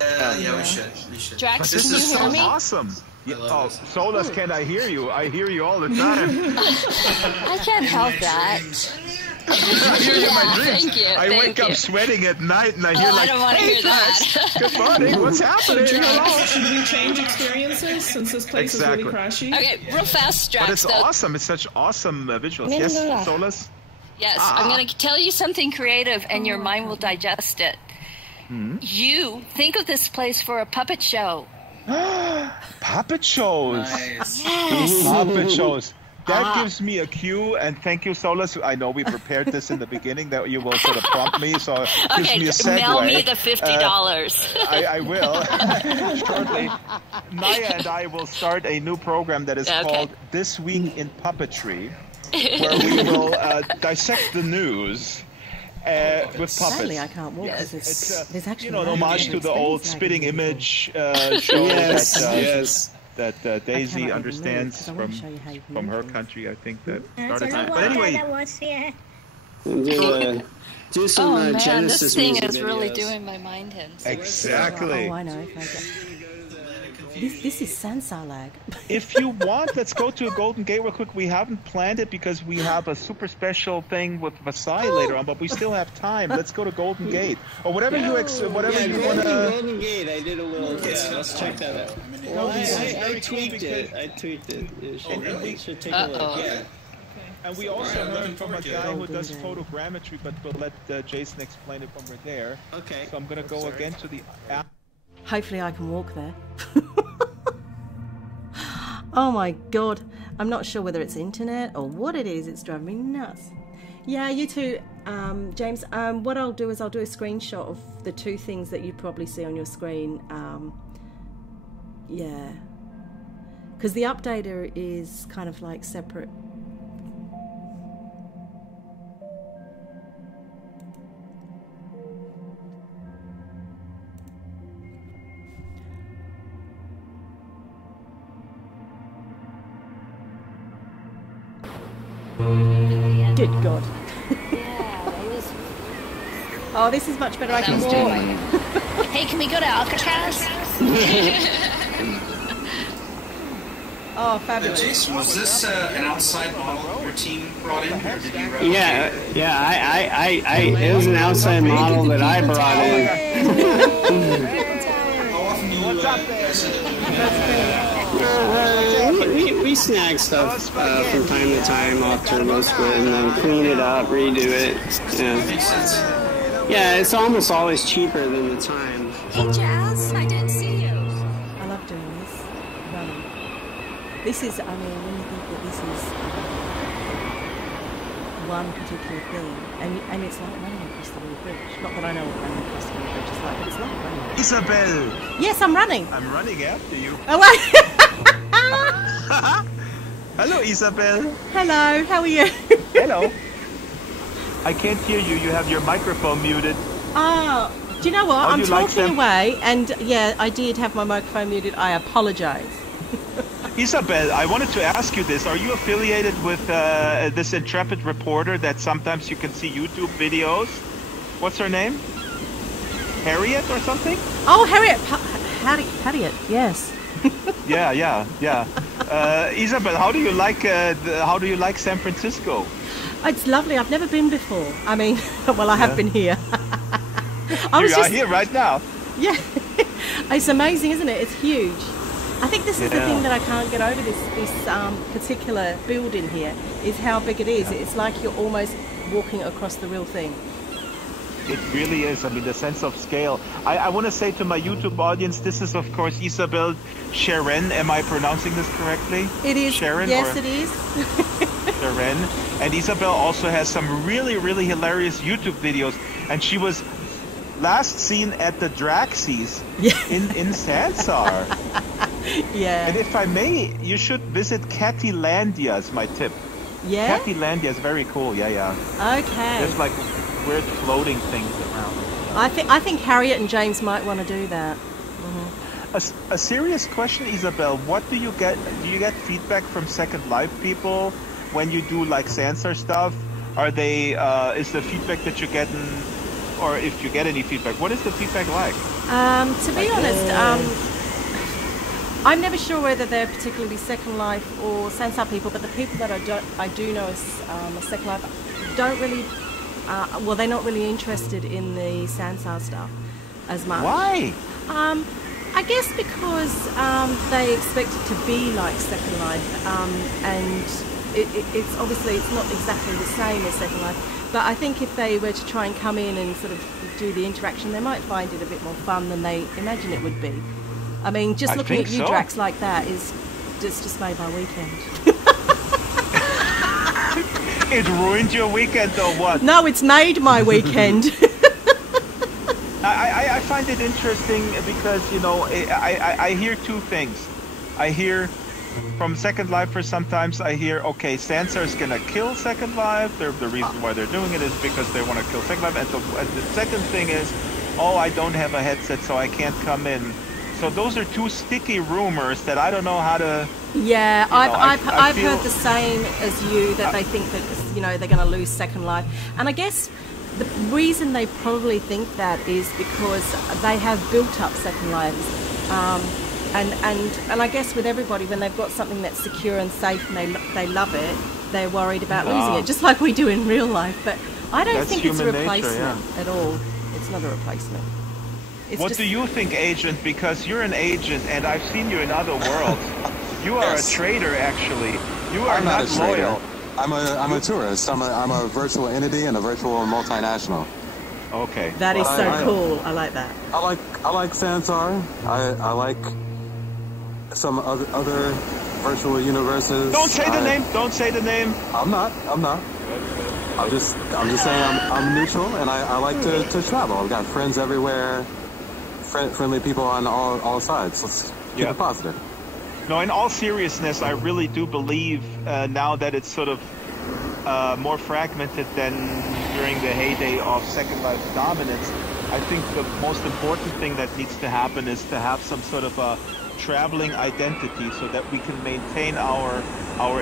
Yeah, we should. Drax, This can you is hear so me? awesome. Yeah, oh, Solus, can I hear you? I hear you all the time. I can't help that. I hear you in my dreams. Thank you. I wake up sweating at night and I hear I don't want to hear Drax, that. good morning, what's happening? Hello. Should we change experiences since this place is really crashy? Okay, real fast, Drax. But it's awesome. It's such awesome visuals. Yes, Solus? Yes, I'm going to tell you something creative and your mind will digest it. You think of this place for a puppet show. Puppet shows. Nice. Yes. Puppet shows. That gives me a cue, and thank you, Solus. I know we prepared this in the beginning that you will sort of prompt me, so it gives me a segue. Mail me the $50. I will shortly. Naya and I will start a new program that is called This Week in Puppetry, where we will dissect the news. With puppets. Sadly, I can't walk because there's actually an homage to the old spitting image show that Daisy understands from her country. I think that started. But anyway, do some Genesis this thing is videos. really doing my mind in. So exactly. Oh, I know. This is Sansar lag. If you want, let's go to Golden Gate real quick. We haven't planned it because we have a super special thing with Versailles later on, but we still have time. Let's go to Golden Gate or whatever you want to. Golden Gate. I did a little. Yeah, let's check that out. Well, I tweaked it. It should take a look. Yeah. And we also heard from a guy who does photogrammetry, but we'll let Jason explain it when we're there. Okay. So I'm going to go again to the app. Hopefully I can walk there. Oh my god. I'm not sure whether it's internet or what it is. It's driving me nuts. Yeah, you too, James. What I'll do is I'll do a screenshot of the two things that you probably see on your screen. Yeah. Because the updater is kind of like separate. Good God. Oh, this is much better. I can walk. Hey, can we go to Alcatraz? Oh, fabulous. Jason, was this an outside model your team brought in, or did you? Yeah. It was an outside model that I brought in. How often do you We snag stuff from time to time off Turbo Split and then clean it up, redo it. Yeah. Makes sense. Yeah, it's almost always cheaper than the time. Hey, Jazz, I didn't see you. I love doing this. Running. This is, I mean, when you think that this is one particular thing, and it's like running across the River Bridge. Not that I know what running across the River Bridge is like, but it's like running. Isabelle! Yes, I'm running. I'm running after you. Oh, wait. Hello, Isabelle. Hello, how are you? Hello. I can't hear you. You have your microphone muted. Oh, do you know what? I'm talking away, and yeah, I did have my microphone muted. I apologize. Isabelle, I wanted to ask you this. Are you affiliated with this intrepid reporter that sometimes you can see YouTube videos? What's her name? Harriet or something? Oh, Harriet. Harriet, yes. Yeah. Isabelle, how do you like San Francisco? It's lovely. I've never been before. I mean, well, I have been here. You are here right now. Yeah, it's amazing, isn't it? It's huge. I think this is the thing that I can't get over. This particular building here is how big it is. Yeah. It's like you're almost walking across the real thing. It really is. I mean, the sense of scale. I want to say to my YouTube audience, this is, of course, Isabelle Cheren. Am I pronouncing this correctly? It is. Cheren, yes, it is. Cheren. And Isabelle also has some really, really hilarious YouTube videos. And she was last seen at the Draxies in Sansar. Yeah. And if I may, you should visit Cathylandia is my tip. Yeah? Cathylandia is very cool. Yeah. Okay. There's like weird floating things around. I think Harriet and James might want to do that. Mm-hmm. A serious question, Isabelle. What do you get? Do you get feedback from Second Life people when you do like Sansar stuff? Are they? Is the feedback that you're getting, or if you get any feedback, what is the feedback like? To be honest, I'm never sure whether they're particularly Second Life or Sansar people, but the people that I do know as Second Life don't really, well, they're not really interested in the Sansar stuff as much. Why? I guess because they expect it to be like Second Life, and it's obviously it's not exactly the same as Second Life. But I think if they were to try and come in and sort of do the interaction, they might find it a bit more fun than they imagine it would be. I mean, just looking at you, Drax, like that is just made my weekend. It ruined your weekend or what? No, it's made my weekend. I find it interesting because, you know, I hear two things. I hear from Second Lifers sometimes I hear, okay, Sansar's gonna kill Second Life. The reason why they're doing it is because they want to kill Second Life. And the second thing is, oh, I don't have a headset, so I can't come in. So those are two sticky rumors that I don't know how to... Yeah, I've heard the same as you, that they think that, you know, they're going to lose Second Life. And I guess the reason they probably think that is because they have built up Second Lives. And I guess with everybody, when they've got something that's secure and safe and they love it, they're worried about losing it, just like we do in real life. But I don't think it's a replacement at all. It's not a replacement. What do you think, Agent? Because you're an agent, and I've seen you in other worlds. You are a traitor, actually. You are not loyal. I'm a tourist. I'm a virtual entity and a virtual multinational. Okay. That is so cool. I like that. I like Sansar. I like some other virtual universes. Don't say the name. Don't say the name. I'm not. I'm just saying I'm neutral, and I like to travel. I've got friends everywhere. Friendly people on all sides. Let's keep it positive. No, in all seriousness, I really do believe now that it's sort of more fragmented than during the heyday of Second Life dominance. I think the most important thing that needs to happen is to have some sort of a traveling identity, so that we can maintain our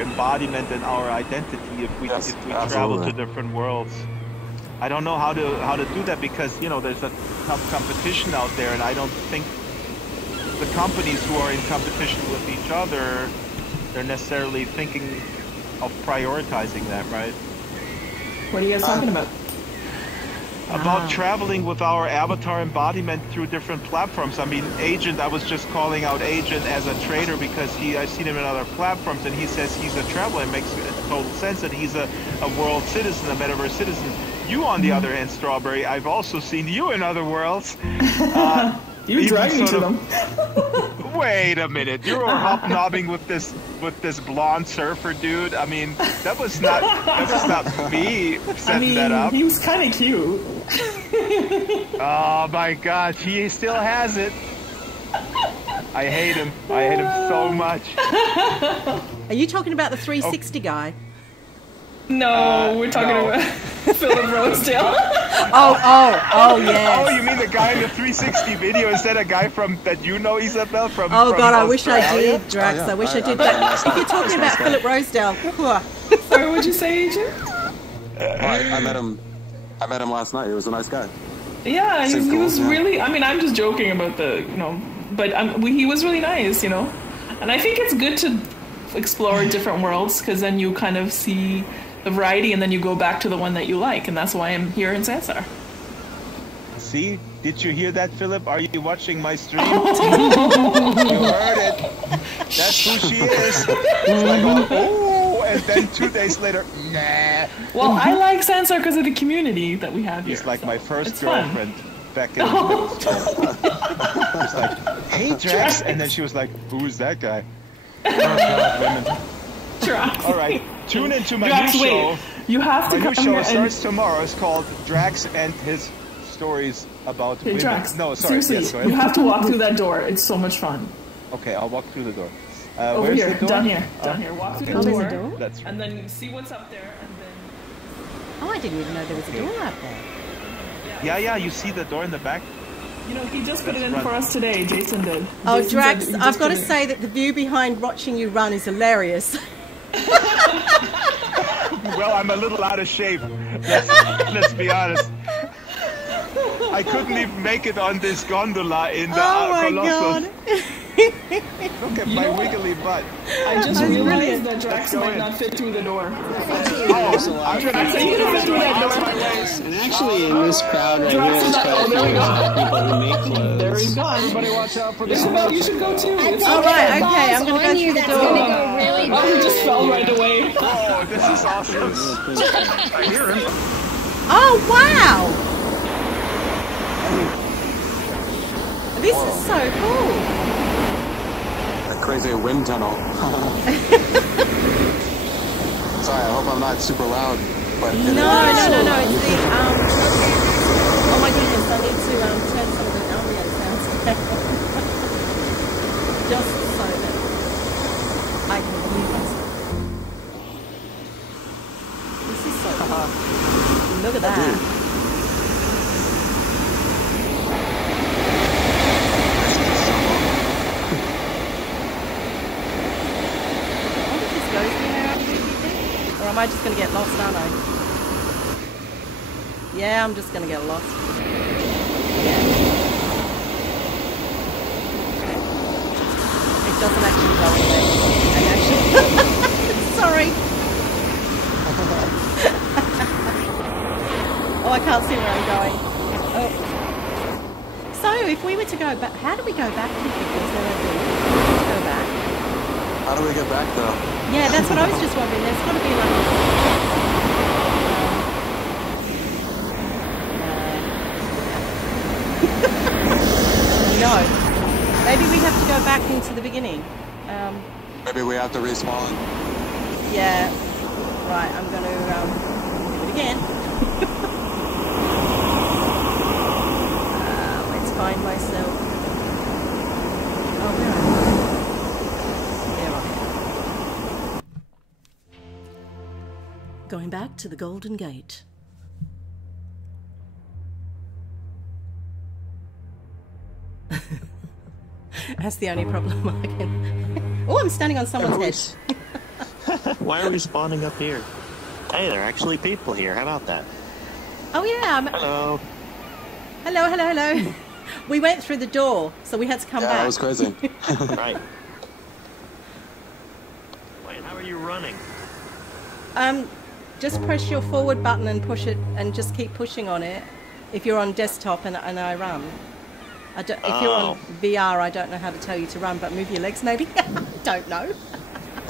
embodiment and our identity if we travel to different worlds. I don't know how to do that because, you know, there's a tough competition out there, and I don't think the companies who are in competition with each other, they're necessarily thinking of prioritizing that, right? What are you guys talking about? About traveling with our avatar embodiment through different platforms. I mean, Agent, I was just calling out Agent as a traitor because I've seen him in other platforms, and he says he's a traveler. It makes total sense that he's a world citizen, a metaverse citizen. You, on the other hand, Strawberry, I've also seen you in other worlds. You drag me to them. Wait a minute, you were hobnobbing with this blonde surfer dude. I mean, that was not me setting that up. He was kind of cute. Oh my gosh, he still has it. I hate him. I hate him so much. Are you talking about the 360 guy? No, we're talking about Philip Rosedale. Oh, yes. Oh, you mean the guy in the 360 video? Is that a guy that you know, Isabelle? From God, Australia? I wish I did, Drax. I wish I did. But if you're talking about Philip Rosedale, sorry, what'd you say, Agent? I met him last night. He was a nice guy. Yeah, he was really. I mean, I'm just joking about but he was really nice, you know. And I think it's good to explore different worlds because then you kind of see the variety, and then you go back to the one that you like, and that's why I'm here in Sansar. See? Did you hear that, Philip? Are you watching my stream? You heard it. That's who she is. It's like, oh, and then 2 days later, nah. Well, I like Sansar because of the community that we have here. It's like my first girlfriend back in middle school. It's like, hey, Drax. And then she was like, who is that guy? Women. Drax. All right, tune into my Drax, new show. You have to my come new show here starts tomorrow. It's called Drax and His Stories About Women. Drax, no, sorry. seriously, yes, go ahead. you have to walk through that door. It's so much fun. Okay, I'll walk through the door. Over where's here, the door? down here. Walk through the door, That's right. and then see what's up there, and then... Oh, I didn't even know there was a door out there. Yeah, you see the door in the back? You know, he just put it in for us today. Jason did. Oh, Drax, I've got to say that the view behind watching you run is hilarious. Well, I'm a little out of shape. Let's be honest. I couldn't even make it on this gondola in the Oh my Colossus. god. Look at my wiggly butt. I just realized that Drax might not fit through the door. I'm gonna You don't fit through that door. And actually, in this crowd right Drax here, is is like, quite a oh, there we few go. people who make clothes. There you go. Everybody watch out for the Isabelle, you should go too. It's All right, okay, I'm going to go through the door. Oh, he just fell right away. Oh, this is awesome. I hear him. Oh, wow! This is so cool. A crazy wind tunnel. Sorry, I hope I'm not super loud. But No, it's the, oh my goodness, I need to turn some of the audio sounds down. Just so that I can hear myself. This is so cool. Look at that. Or am I just going to get lost, aren't I? Yeah, I'm just going to get lost. Yeah. It doesn't actually go anywhere. Sorry. Oh, I can't see where I'm going. Oh. So, if we were to go back, how do we go back? Go back. how do we get back though? Yeah, that's what I was just wondering. There's got to be like no. Maybe we have to go back into the beginning. Maybe we have to respawn. Yeah. Right, I'm going to do it again. Let's find myself. Oh, where am I? There I am. Going back to the Golden Gate. That's the only problem I can... Oh, I'm standing on someone's head. Why are we spawning up here? Hey, there are actually people here. How about that? Oh, yeah. Hello. Hello, hello, hello. We went through the door, so we had to come back. Yeah, that was crazy. Right. Wait, how are you running? Just press your forward button and push it, and just keep pushing on it. If you're on desktop and I run. If you're on VR, I don't know how to tell you to run, but move your legs maybe. Don't know.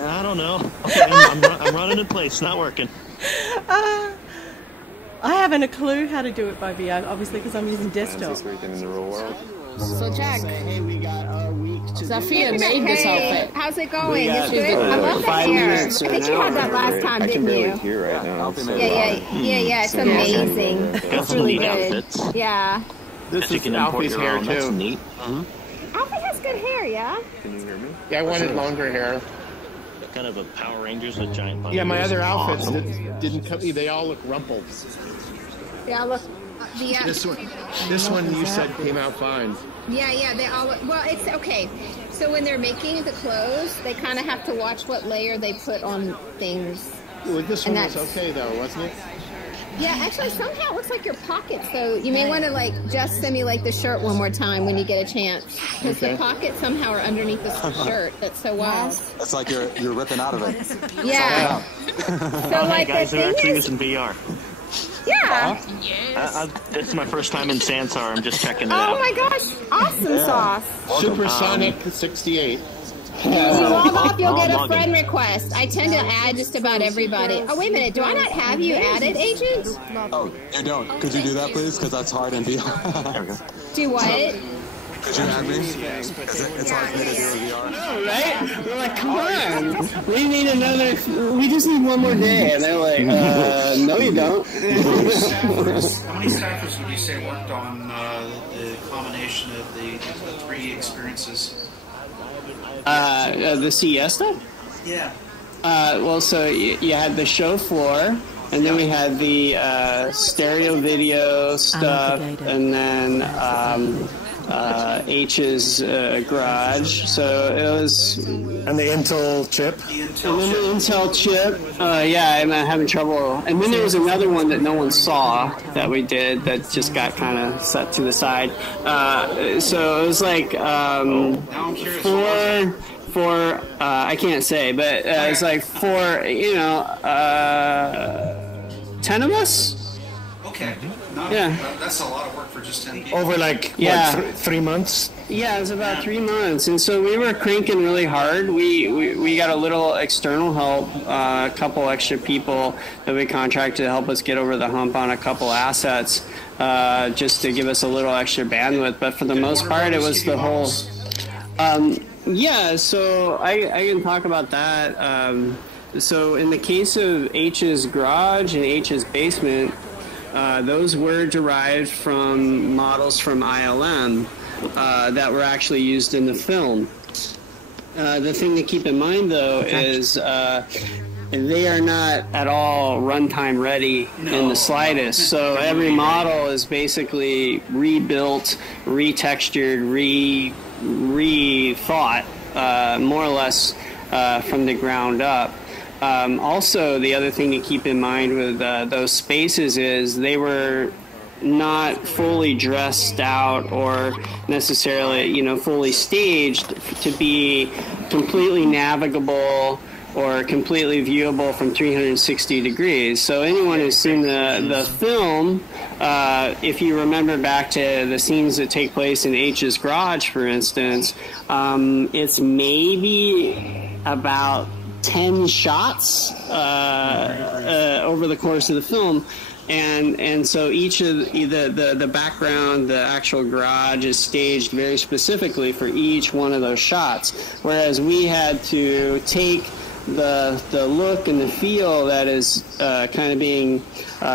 I don't know. Okay, I'm running in place. Not working. I haven't a clue how to do it by VR, obviously, because I'm using desktop. So Jack, Hey, we got our week to Sophia made this outfit. How's it going? got, It's good. I love the 5 hair. minutes or I think an you had hour. that last time, didn't you? Here right now. Yeah. It's amazing. Got It's some really neat good. outfits. Yeah. That you can import your own. That's neat. Alfie has good hair, yeah? Yeah, I wanted longer hair. Kind of a Power Rangers with giant buttons. Yeah, my other outfits didn't come. They all look rumpled. Yeah, look. This one you said came out fine. Yeah, they all look. Well, it's okay. So when they're making the clothes, they kind of have to watch what layer they put on things. Well, this And one was that's- okay though, wasn't it? Yeah, actually, somehow it looks like your pockets, so you may want to, like, just simulate the shirt one more time when you get a chance. Because the pockets somehow are underneath the shirt. That's so wild. It's like you're ripping out of it. Yeah. So, Hey like, guys, the they're thing actually is... using VR. Yeah. This is my first time in Sansar. I'm just checking it Oh out. my gosh. Awesome sauce. Supersonic 68. When you log off, you'll get a friend request. I tend to add just about everybody. Oh, wait a minute. Do I not have you added, Agent? Oh, you don't. Could you do that, please? Because that's hard in VR. There we go. Do what? Could you add me? It's hard for me to do in VR. Oh, right? We're like, come on. We need another. We just need one more day. And they're like, no, you don't. How many staffers would you say worked on the combination of the three experiences? The siesta? Yeah. Well, so you had the show floor, and then we had the stereo video stuff, and then H's garage. So it was. And the Intel chip. The Intel chip. Yeah, I'm having trouble. And then there was another one that no one saw that we did that just got kind of set to the side. So it was like four. I can't say, but it's like 4. 10 of us. Okay. That's a lot of work for just 10 people. Over like 3 months? Yeah, it was about 3 months. And so we were cranking really hard. We got a little external help, a couple extra people that we contracted to help us get over the hump on a couple assets, just to give us a little extra bandwidth. But for the most part, it was the whole... yeah, so I can talk about that. So in the case of H's garage and H's basement, those were derived from models from ILM that were actually used in the film. The thing to keep in mind, though, is they are not at all runtime ready in the slightest. So every model is basically rebuilt, retextured, rethought, more or less from the ground up. Also, the other thing to keep in mind with those spaces is they were not fully dressed out or necessarily, fully staged to be completely navigable or completely viewable from 360 degrees. So anyone who's seen the film, if you remember back to the scenes that take place in H's garage, for instance, it's maybe about 10 shots over the course of the film, and so each of the background, the actual garage is staged very specifically for each one of those shots, whereas we had to take the look and the feel that is kind of being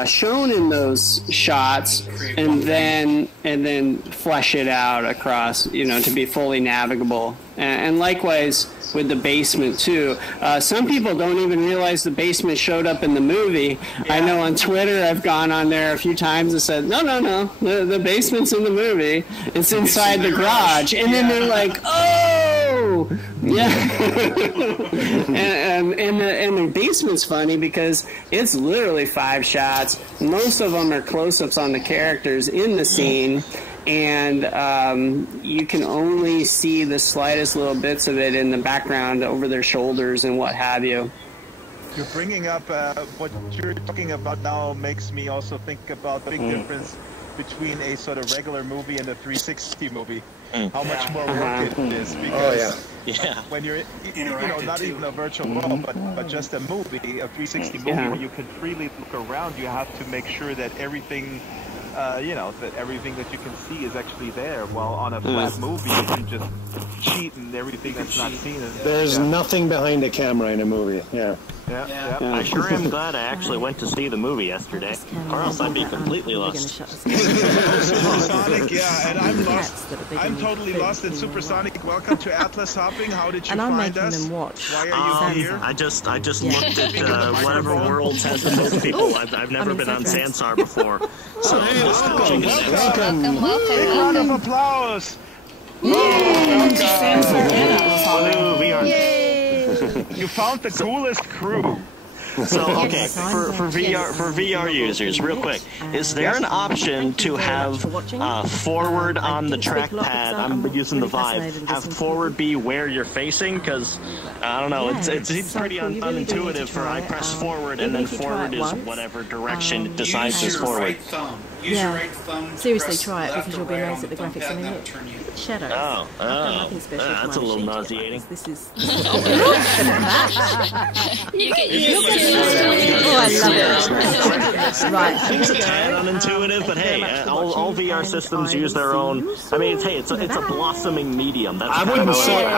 shown in those shots, and then flesh it out across, to be fully navigable, and likewise with the basement too. Some people don't even realize the basement showed up in the movie. Yeah. I know on Twitter I've gone on there a few times and said, no, the basement's in the movie. It's inside the garage. And then they're like, oh! Yeah. and the basement's funny because it's literally 5 shots. Most of them are close-ups on the characters in the scene. And you can only see the slightest little bits of it in the background over their shoulders and what have you. You're bringing up what you're talking about now makes me also think about the big difference between a sort of regular movie and a 360 movie. How much more work it is, because when you're, not even a virtual world, but just a movie, a 360 movie where you can freely look around, you have to make sure that everything that everything that you can see is actually there, while on a flat movie you can just cheat and everything that's not seen. There's nothing behind a camera in a movie. I sure am glad I actually went to see the movie yesterday, or else I'd be completely lost. Supersonic, and I'm lost. I'm totally lost in Supersonic. Welcome to Atlas Hopping. How did you find us? Why are you here? I just looked at whatever worlds has the most people. I've never been on Sansar before, so welcome. Big round of applause. You found the coolest crew. So, okay, for VR users, real quick, is there an option to have forward on the trackpad? I'm using the Vive. Have forward be where you're facing? Because I don't know, it seems pretty unintuitive. For I press forward and then forward is whatever direction it decides is forward. Use your right thumb. Seriously, try it because you'll be amazed at the graphics. I mean, look, shadows. That's a little nauseating. This is. I love it. Right. It's a tad unintuitive, but hey, all VR systems use their own. I mean, it's a blossoming medium. That's I wouldn't